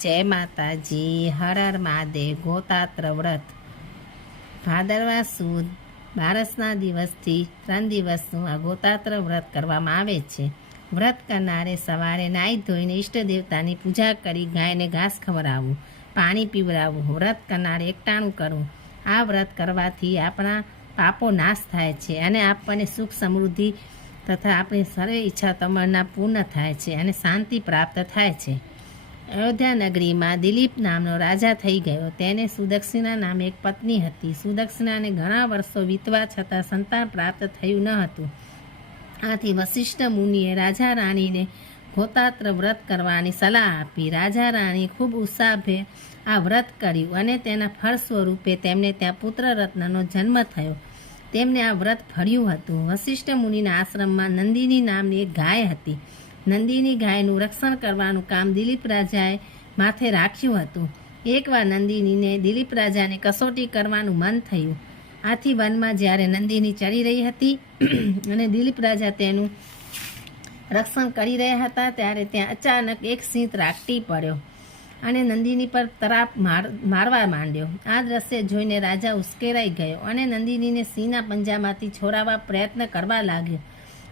જય માતાજી, હર હર મહાદેવ. ગોતાત્ર વ્રત ભાદરવા સુદ બારસના દિવસથી 3 દિવસનું આ ગોતાત્ર વ્રત કરવામાં આવે છે. વ્રત કરનારે સવારે નાહી ધોઈને ઈષ્ટ દેવતાની પૂજા કરી ગાયને ઘાસ ખવડાવવું, પાણી પીવડાવવું, વ્રત કરનારે એકટાણું કરવું. આ વ્રત કરવાથી આપણા પાપો નાશ થાય છે અને આપણને સુખ સમૃદ્ધિ તથા આપણી સર્વે ઈચ્છા તમન્ના પૂર્ણ થાય છે અને શાંતિ પ્રાપ્ત થાય છે. અયોધ્યા નગરીમાં દિલીપ નામનો રાજા થઈ ગયો. તેને સુદક્ષિણા નામે એક પત્ની હતી. સુદક્ષિણાને ઘણા વર્ષો વીતવા છતાં સંતાન પ્રાપ્ત થયું ન હતું. આથી વશિષ્ઠ મુનિએ રાજા રાણીને ગોતાત્ર વ્રત કરવાની સલાહ આપી. રાજા રાણી ખૂબ ઉત્સાહભેર આ વ્રત કર્યું અને તેના ફળ સ્વરૂપે તેમને ત્યાં પુત્ર રત્નનો જન્મ થયો. તેમને આ વ્રત ફળ્યું હતું. વશિષ્ઠ મુનિના આશ્રમમાં નંદિની નામની એક ગાય હતી. નંદિની ગાયનું રક્ષણ કરવાનું કામ દિલીપ રાજાએ માથે રાખ્યું હતું. એકવાર નંદિનીને દિલીપ રાજાને કસોટી કરવાનું મન થયું. આથી વનમાં જ્યારે નંદિની ચરી રહી હતી અને દિલીપ રાજા તેનું રક્ષણ કરી રહ્યા હતા ત્યારે ત્યાં અચાનક એક સિંહ ત્રાટકી પડ્યો અને નંદિની પર તરાપ મારવા માંડ્યો. આ દ્રશ્ય જોઈને રાજા ઉશ્કેરાઈ ગયો અને નંદિનીને સિંહના પંજામાંથી છોડાવવા પ્રયત્ન કરવા લાગ્યો.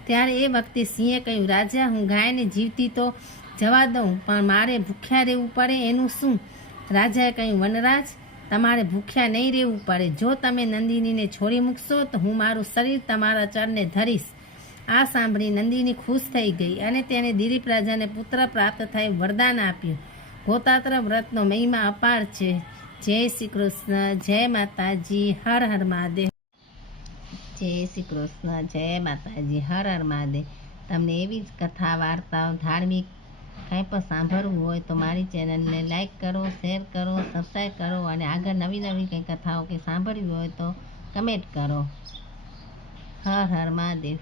ત્યારે એ વખતે સિંહે કહ્યું, રાજા, હું ગાયને જીવતી તો જવા દઉં, પણ મારે ભૂખ્યા રહેવું પડે એનું શું? રાજાએ કહ્યું, વનરાજ, તમારે ભૂખ્યા નહીં રહેવું પડે. જો તમે નંદિનીને છોડી મૂકશો તો હું મારું શરીર તમારા ચરણે ધરીશ. આ સાંભળી નંદિની ખુશ થઈ ગઈ અને તેણે દિલીપ રાજાને પુત્ર પ્રાપ્ત થાય વરદાન આપ્યું. ગોતાત્ર વ્રતનો મહિમા અપાર છે. જય શ્રી કૃષ્ણ. જય માતાજી. હર હર મહાદેવ. જય શ્રી કૃષ્ણ. જય માતાજી. હર હર મહાદેવ. તમને એવી જ કથા, વાર્તાઓ, ધાર્મિક કંઈ પણ સાંભળવું હોય તો મારી ચેનલને લાઈક કરો, શેર કરો, સબસ્ક્રાઈબ કરો અને આગળ નવી નવી કંઈ કથાઓ કે સાંભળવી હોય તો કમેન્ટ કરો. હર હર મહાદેવ.